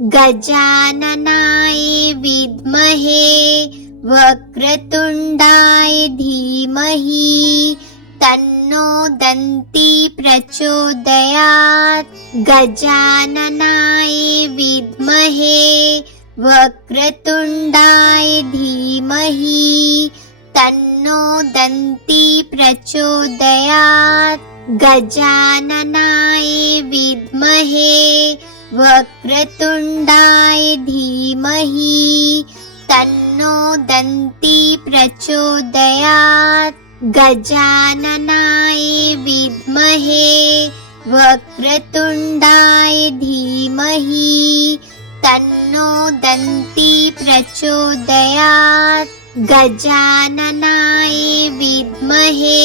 गजाननाय विद्महे वक्रतुण्डाय धीमहि तन्नो दन्ती प्रचोदयात्। गजाननाय विद्महे वक्रतुण्डाय धीमहि तन्नो दन्ती प्रचोदयात्। गजाननाय विद्महे वक्रतुण्डाय धीमहि तन्नो दन्ती प्रचोदयात्। गजाननाय विद्महे वक्रतुण्डाय धीमहि तन्नो दन्ती प्रचोदयात्। गजाननाय विद्महे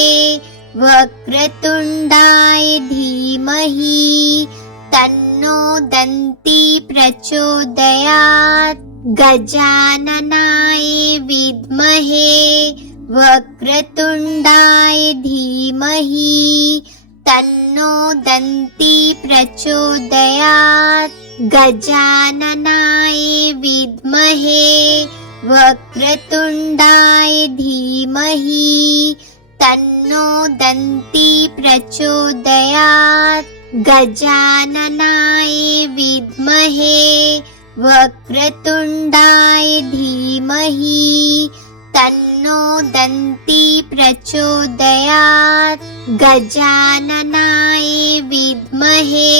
वक्रतुण्डाय धीमहि तन्नो दन्ती प्रचोदयात्। गजाननाय विद्महे वक्रतुण्डाय धीमहि तन्नो दन्ती प्रचोदयात्। गजाननाय विद्महे वक्रतुण्डाय धीमहि तन्नो दन्ती प्रचोदयात्। गजाननाय विद्महे वक्रतुण्डाय धीमहि तन्नो दन्ती प्रचोदयात्। गजाननाय विद्महे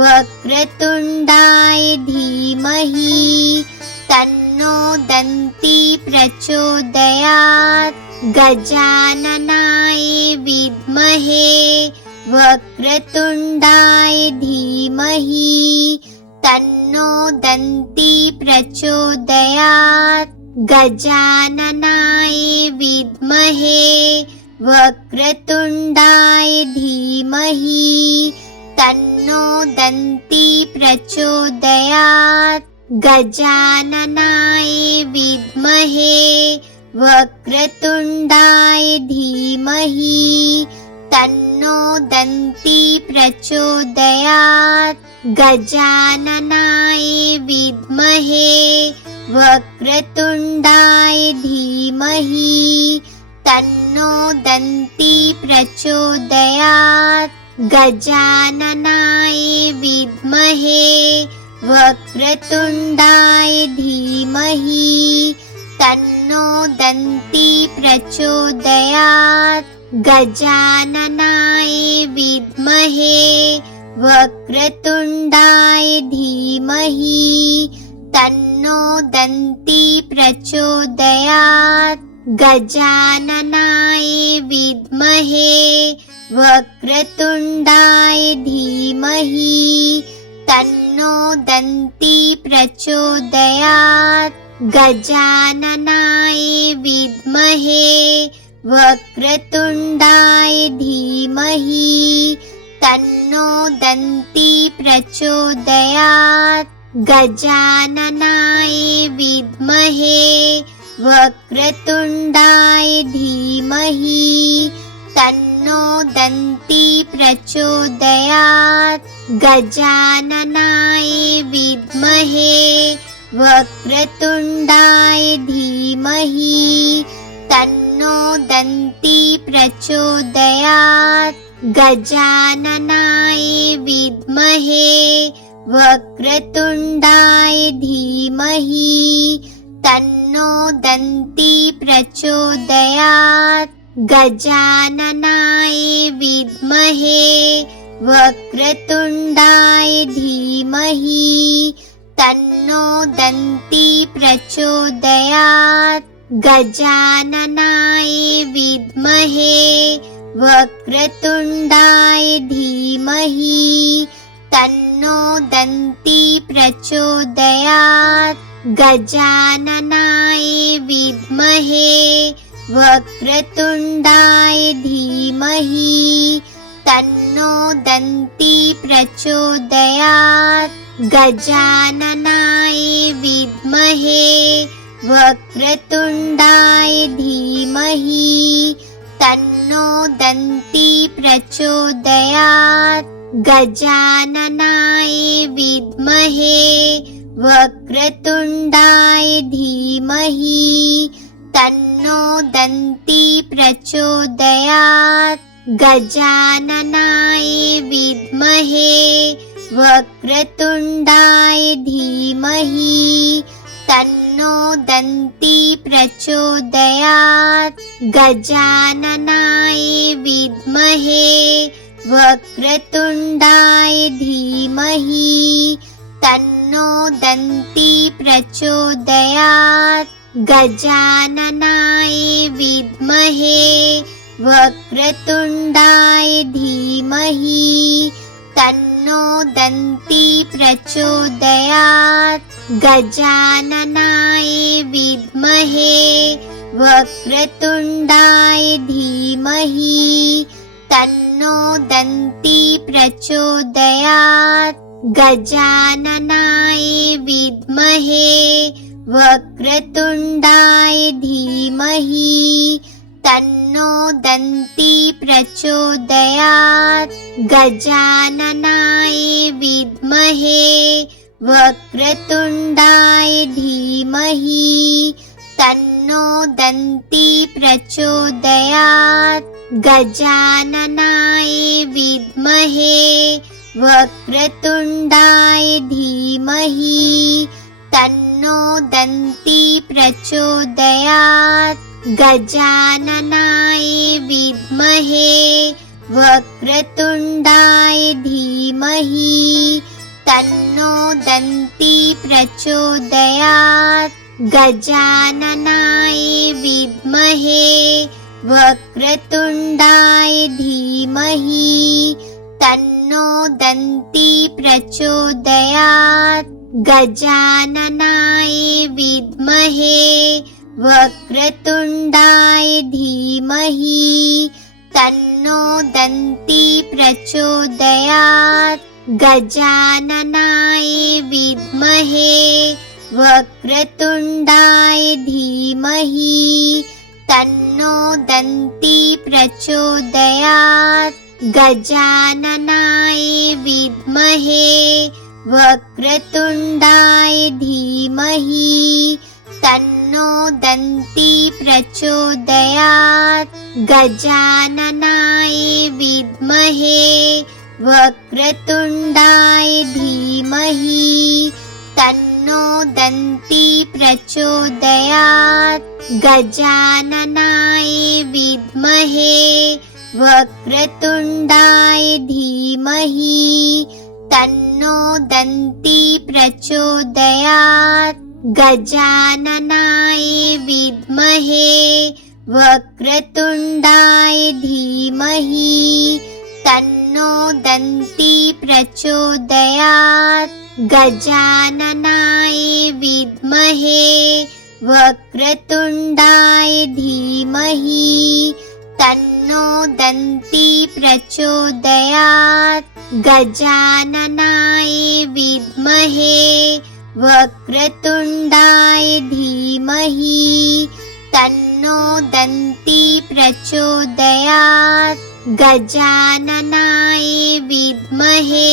वक्रतुण्डाय धीमहि तन्नो दन्ती प्रचोदयात्। गजाननाय विद्महे वक्रतुण्डाय धीमहि तन्नो दन्ती प्रचोदयात्। गजाननाय विद्महे वक्रतुण्डाय धीमहि तन्नो दन्ती प्रचोदयात्। गजाननाय विद्महे वक्रतुण्डाय धीमहि तन्नो दन्ती प्रचोदयात्। गजाननाय विद्महे वक्रतुण्डाय धीमहि तन्नो दन्ती प्रचोदयात्। गजाननाय विद्महे वक्रतुण्डाय धीमहि तन्नो दन्ती प्रचोदयात्। गजाननाय विद्महे वक्रतुण्डाय धीमहि तन्नो दन्ती प्रचोदयात्। गजाननाय विद्महे वक्रतुण्डाय धीमहि तन्नो दन्ती प्रचोदयात्। गजाननाय विद्महे वक्रतुण्डाय धीमहि तन्नो दन्ती प्रचोदयात्। गजाननाय विद्महे वक्रतुण्डाय धीमहि तन्नो दन्ती प्रचोदयात्। गजाननाय विद्महे वक्रतुण्डाय धीमहि तन्नो दन्ती प्रचोदयात्। गजाननाय विद्महे वक्रतुण्डाय धीमहि तन्नो दन्ती प्रचोदयात्। गजाननाय विद्महे वक्रतुण्डाय धीमहि तन्नो दन्ती प्रचोदयात्। गजाननाय विद्महे वक्रतुण्डाय धीमहि तन्नो दन्ती प्रचोदयात्। गजाननाय विद्महे वक्रतुण्डाय धीमहि तन्नो दन्ती प्रचोदयात्। गजाननाय विद्महे वक्रतुण्डाय धीमहि तन्नो दन्ती प्रचोदयात्। गजाननाय विद्महे वक्रतुण्डाय धीमहि तन्नो दन्ती प्रचोदयात्। गजाननाय विद्महे वक्रतुण्डाय धीमहि तन्नो दन्ती प्रचोदयात्। गजाननाय विद्महे वक्रतुण्डाय धीमहि तन्नो दन्ती प्रचोदयात्। गजाननाय विद्महे वक्रतुण्डाय धीमहि तन्नो दन्ती प्रचोदयात्। गजाननाय विद्महे वक्रतुण्डाय धीमहि तन्नो दन्ती प्रचोदयात्। गजाननाय विद्महे वक्रतुण्डाय धीमहि तन्नो दन्ती प्रचोदयात्। गजाननाय विद्महे वक्रतुण्डाय धीमहि तन्नो दन्ती प्रचोदयात्। गजाननाय विद्महे वक्रतुण्डाय धीमहि तन्नो दन्ती प्रचोदयात्। गजाननाय विद्महे वक्रतुण्डाय धीमहि तन्नो दन्ती प्रचोदयात्। गजाननाय विद्महे वक्रतुण्डाय धीमहि तन्नो दन्ती प्रचोदयात्। गजाननाय विद्महे वक्रतुण्डाय धीमहि तन्नो दन्ती प्रचोदयात्। गजाननाय विद्महे वक्रतुण्डाय धीमहि तन्नो दन्ती प्रचोदयात्। गजाननाय विद्महे वक्रतुण्डाय धीमहि तन्नो दन्ती प्रचोदयात्। गजाननाय विद्महे वक्रतुण्डाय धीमहि तन्नो दन्ती प्रचोदयात्। गजाननाय विद्महे वक्रतुण्डाय धीमहि तन्नो दन्ती प्रचोदयात्। गजाननाय विद्महे वक्रतुण्डाय धीमहि तन्नो दन्ती प्रचोदयात्। गजाननाय विद्महे वक्रतुण्डाय धीमहि तन्नो दन्ती प्रचोदयात्। गजाननाय विद्महे वक्रतुण्डाय धीमहि तन्नो दन्ती प्रचोदयात्। गजाननाय विद्महे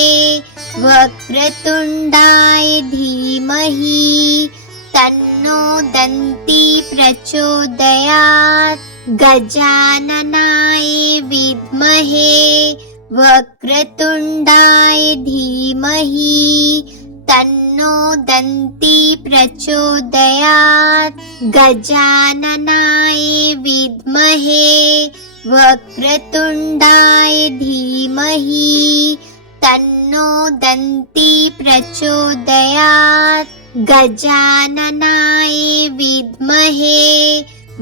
वक्रतुण्डाय धीमहि तन्नो दन्ती प्रचोदयात्। गजाननाय विद्महे वक्रतुण्डाय धीमहि तन्नो दन्ती प्रचोदयात्। गजाननाय विद्महे वक्रतुण्डाय धीमहि तन्नो दन्ती प्रचोदयात्। गजाननाय विद्महे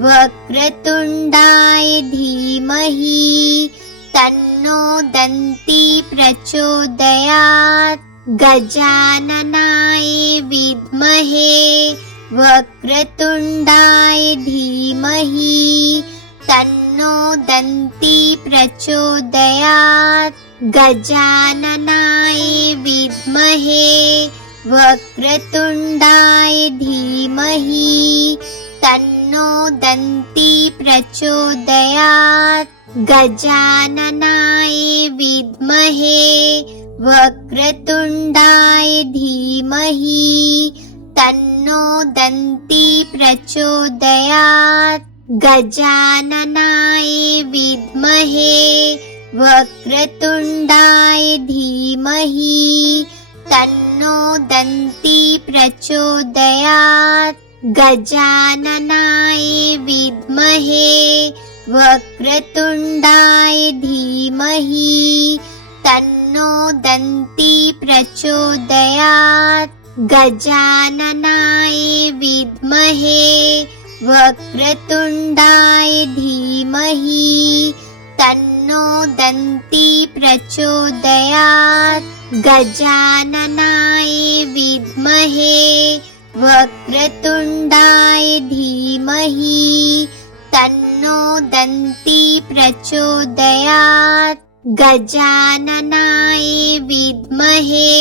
वक्रतुण्डाय धीमहि तन्नो दन्ती प्रचोदयात्। गजाननाय विद्महे वक्रतुण्डाय धीमहि तन्नो दन्ती प्रचोदयात्। गजाननाय विद्महे वक्रतुण्डाय धीमहि तन्नो दन्ती प्रचोदयात्। गजाननाय विद्महे वक्रतुण्डाय धीमहि तन्नो दन्ती प्रचोदयात्। गजाननाय विद्महे वक्रतुण्डाय धीमहि तन्नो दन्ती प्रचोदयात्। गजाननाय विद्महे वक्रतुण्डाय धीमहि तन्नो दन्ती प्रचोदयात्। गजाननाय विद्महे वक्रतुण्डाय धीमहि तन्नो दन्ती प्रचोदयात्। गजाननाय विद्महे वक्रतुण्डाय धीमहि तन्नो दन्ती प्रचोदयात्। गजाननाय विद्महे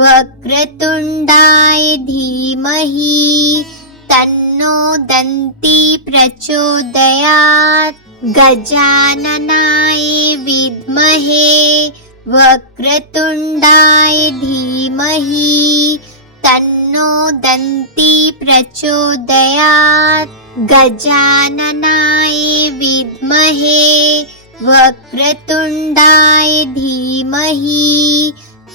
वक्रतुण्डाय धीमहि तन्नो दन्ती प्रचोदयात्। गजाननाय विद्महे वक्रतुण्डाय धीमहि तन्नो दन्ती प्रचोदयात्। गजाननाय विद्महे वक्रतुण्डाय धीमहि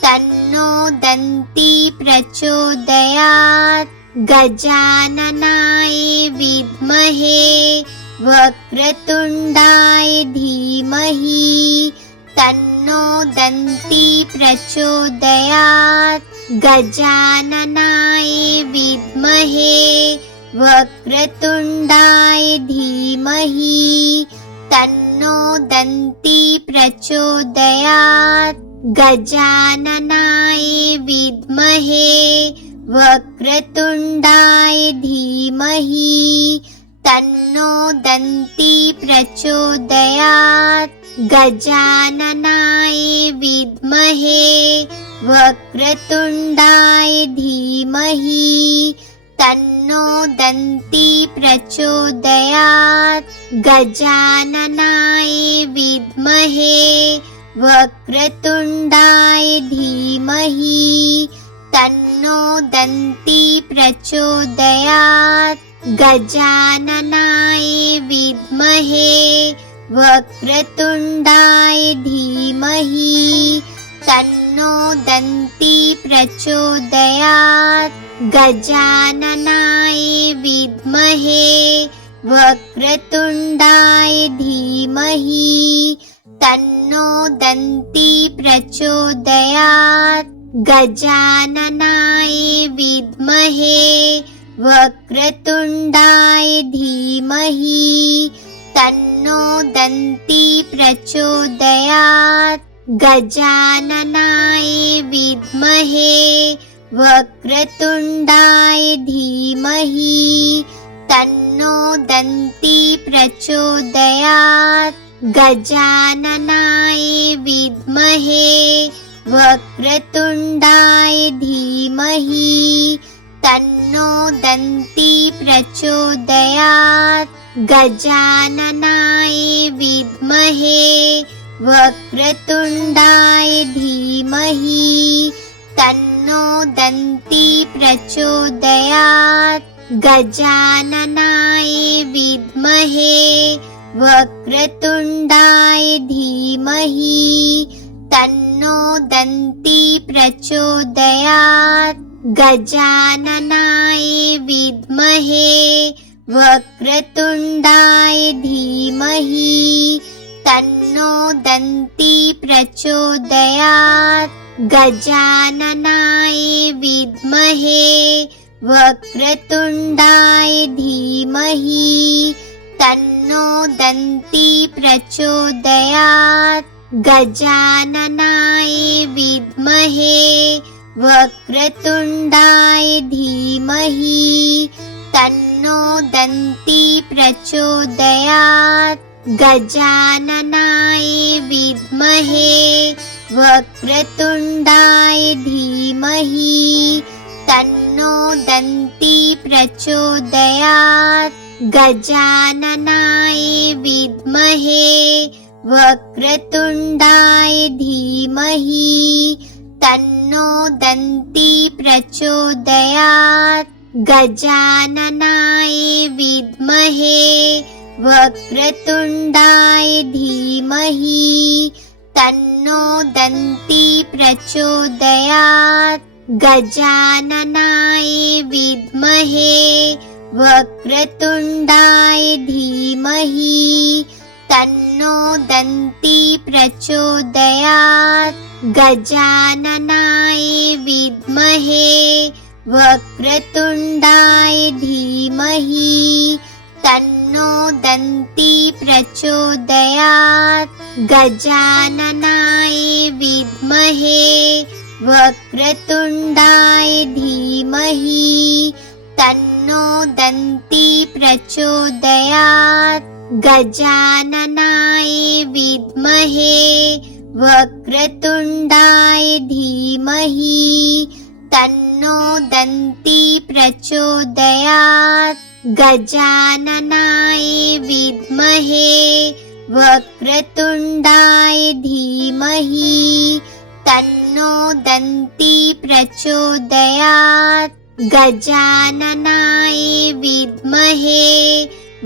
तन्नो दन्ती प्रचोदयात्। गजाननाय विद्महे वक्रतुण्डाय धीमहि तन्नो दन्ती प्रचोदयात्। गजाननाय विद्महे वक्रतुण्डाय धीमहि तन्नो दन्ती प्रचोदयात्। गजाननाय विद्महे वक्रतुण्डाय धीमहि तन्नो दन्ती प्रचोदयात्। गजाननाय विद्महे वक्रतुण्डाय धीमहि तन्नो दन्ती प्रचोदयात्। गजाननाय विद्महे वक्रतुण्डाय धीमहि तन्नो दन्ती प्रचोदयात्। गजाननाय विद्महे वक्रतुण्डाय धीमहि तन्नो दन्ती प्रचोदयात्। गजाननाय विद्महे वक्रतुण्डाय धीमहि तन्नो दन्ती प्रचोदयात्। गजाननाय विद्महे वक्रतुण्डाय धीमहि तन्नो दन्ती प्रचोदयात्। गजाननाय विद्महे वक्रतुण्डाय धीमहि तन्नो दन्ती प्रचोदयात्। गजाननाय विद्महे वक्रतुण्डाय धीमहि तन्नो दन्ती प्रचोदयात्। गजाननाय विद्महे वक्रतुण्डाय धीमहि तन्नो दन्ती प्रचोदयात्। गजाननाय विद्महे वक्रतुण्डाय धीमहि तन्नो दन्ती प्रचोदयात्। गजाननाय विद्महे वक्रतुण्डाय धीमहि तन्नो दन्ती प्रचोदयात्। गजाननाय विद्महे वक्रतुण्डाय धीमहि तन्नो दन्ती प्रचोदयात्। गजाननाय विद्महे वक्रतुण्डाय धीमहि तन्नो दन्ती प्रचोदयात्। गजाननाय विद्महे वक्रतुण्डाय धीमहि तन्नो दन्ती प्रचोदयात्। गजाननाय विद्महे वक्रतुण्डाय धीमहि तन्नो दन्ती प्रचोदयात्। गजाननाय विद्महे वक्रतुण्डाय धीमहि तन्नो दन्ती प्रचोदयात्। गजाननाय विद्महे वक्रतुण्डाय धीमहि तन्नो दन्ती प्रचोदयात्। गजाननाय विद्महे वक्रतुण्डाय धीमहि तन्नो दन्ती प्रचोदयात्। गजाननाय विद्महे वक्रतुण्डाय धीमहि तन्नो दन्ती प्रचोदयात्। गजाननाय विद्महे वक्रतुण्डाय धीमहि तन्नो दन्ती प्रचोदयात्। गजाननाय विद्महे वक्रतुण्डाय धीमहि तन्नो दन्ती प्रचोदयात्। गजाननाय विद्महे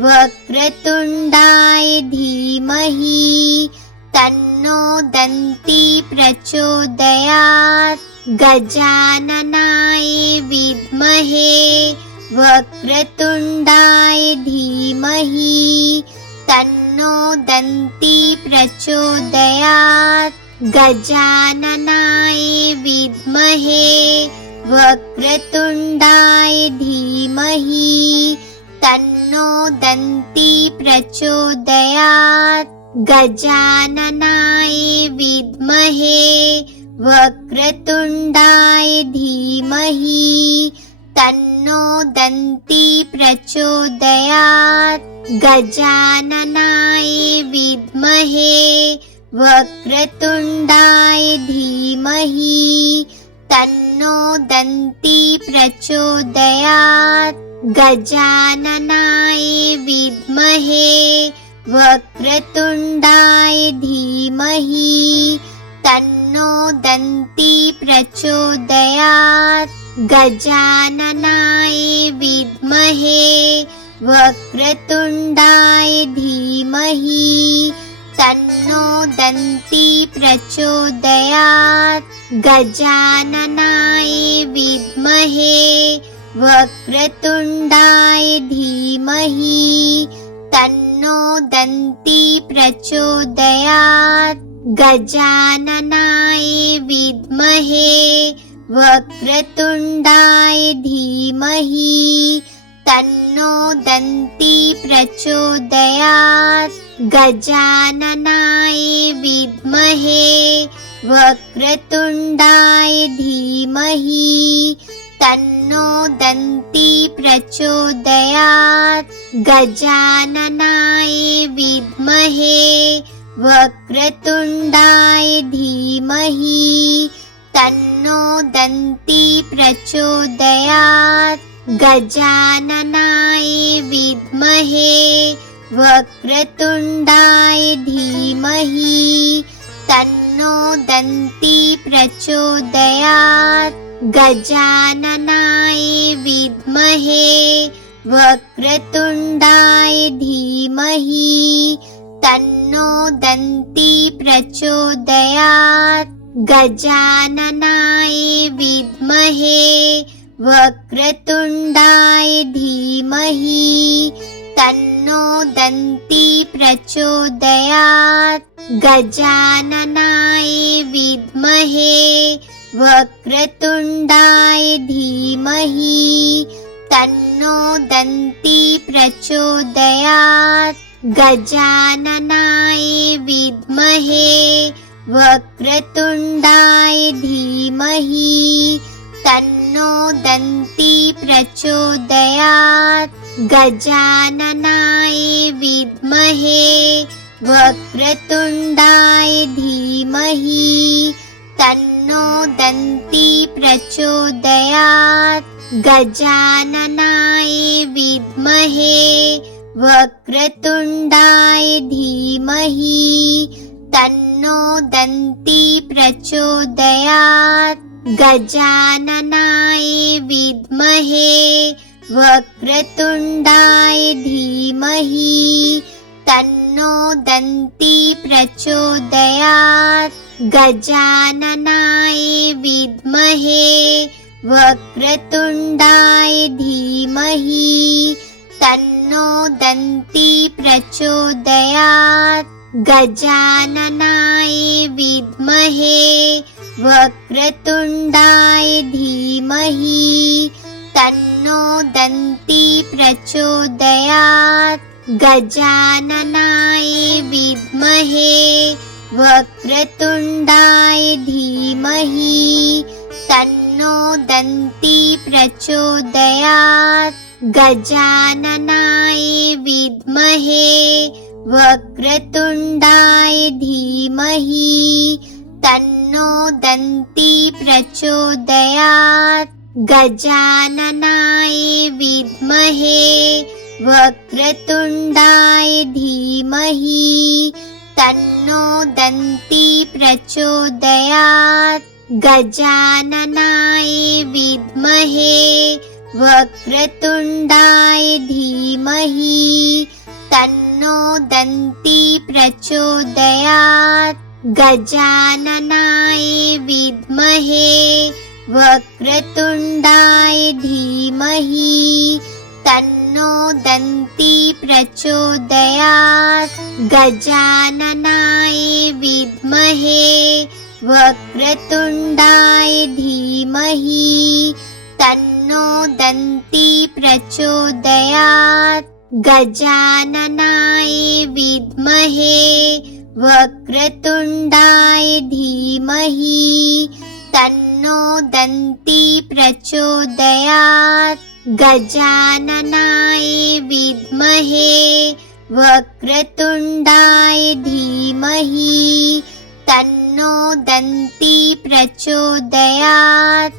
वक्रतुण्डाय धीमहि तन्नो दन्ती प्रचोदयात्। गजाननाय विद्महे वक्रतुण्डाय धीमहि तन्नो दन्ती प्रचोदयात्। गजाननाय विद्महे वक्रतुण्डाय धीमहि तन्नो दन्ती प्रचोदयात्। गजाननाय विद्महे वक्रतुण्डाय धीमहि तन्नो दन्ती प्रचोदयात्। गजाननाय विद्महे वक्रतुण्डाय धीमहि तन्नो दन्ती प्रचोदयात्। गजाननाय विद्महे वक्रतुण्डाय धीमहि तन्नो दन्ती प्रचोदयात्। गजाननाय विद्महे वक्रतुण्डाय धीमहि तन्नो दन्ती प्रचोदयात्। गजाननाय विद्महे वक्रतुण्डाय धीमहि तन्नो दन्ती प्रचोदयात्। गजाननाय विद्महे वक्रतुण्डाय धीमहि तन्नो दन्ती प्रचोदयात्। गजाननाय विद्महे वक्रतुण्डाय धीमहि तन्नो दन्ती प्रचोदयात्। गजाननाय विद्महे वक्रतुण्डाय धीमहि तन्नो दन्ती प्रचोदयात्। गजाननाय विद्महे वक्रतुण्डाय धीमहि तन्नो दन्ती प्रचोदयात्। गजाननाय विद्महे वक्रतुण्डाय धीमहि तन्नो दन्ती प्रचोदयात्। गजाननाय विद्महे वक्रतुण्डाय धीमहि तन्नो दन्ती प्रचोदयात्। गजाननाय विद्महे वक्रतुण्डाय धीमहि तन्नो दन्ती प्रचोदयात्। गजाननाय विद्महे वक्रतुण्डाय धीमहि तन्नो दन्ती प्रचोदयात्। गजाननाय विद्महे वक्रतुण्डाय धीमहि तन्नो दन्ती प्रचोदयात्। गजाननाय विद्महे वक्रतुण्डाय धीमहि तन्नो दन्ती प्रचोदयात्। गजाननाय विद्महे वक्रतुण्डाय धीमहि तन्नो दन्ती प्रचोदयात्। गजाननाय विद्महे वक्रतुण्डाय धीमहि तन्नो दन्ती प्रचोदयात्। गजाननाय विद्महे वक्रतुण्डाय धीमहि तन्नो दन्ती प्रचोदयात्। गजाननाय विद्महे वक्रतुण्डाय धीमहि तन्नो दन्ती प्रचोदयात्। गजाननाय विद्महे वक्रतुण्डाय धीमहि तन्नो दन्ती प्रचोदयात्। गजाननाय विद्महे वक्रतुण्डाय धीमहि तन्नो दन्ती प्रचोदयात्। गजाननाय विद्महे वक्रतुण्डाय धीमहि तन्नो दन्ती प्रचोदयात्। गजाननाय विद्महे वक्रतुण्डाय धीमहि तन्नो दन्ती प्रचोदयात्। गजाननाय विद्महे वक्रतुण्डाय धीमहि तन्नो दन्ती प्रचोदयात्। गजाननाय विद्महे वक्रतुण्डाय धीमहि तन्नो दन्ती प्रचोदयात्। गजाननाय विद्महे वक्रतुण्डाय धीमहि तन्नो दन्ती प्रचोदयात्।